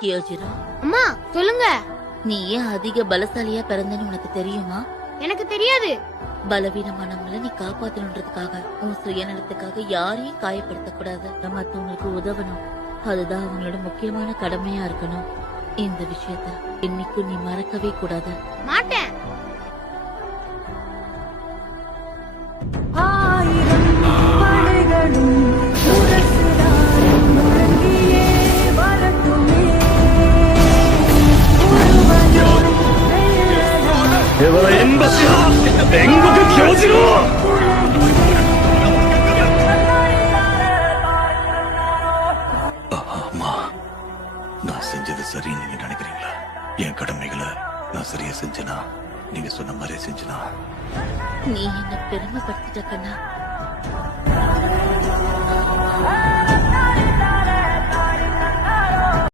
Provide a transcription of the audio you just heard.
கியோஜிரோ, அம்மா சொல்லுங்க. நீ ஏன் அதிக பலசாலியா பிறந்தன்னு உனக்கு தெரியுமா? எனக்கு தெரியாது. பலவீனமானவங்களை நீ காப்பாத்தணுன்றதுக்காக, உன் சுயநலத்துக்காக யாரையும் காயப்படுத்த கூடாது. மத்தவங்களுக்கு உதவணும், அதுதான் அவங்களோட முக்கியமான கடமையா இருக்கணும். இந்த விஷயத்த இன்னைக்கும் நீ மறக்கவே கூடாது. மாட்டேன். நான் செஞ்சது சரின்னு நீங்க நினைக்கிறீங்களா? என் கடமைகளை நான் சரியா செஞ்சனா, நீங்க சொன்ன மாதிரி செஞ்சனா? நீ என்ன பெருமைப்படுத்திட்ட கண்ணா.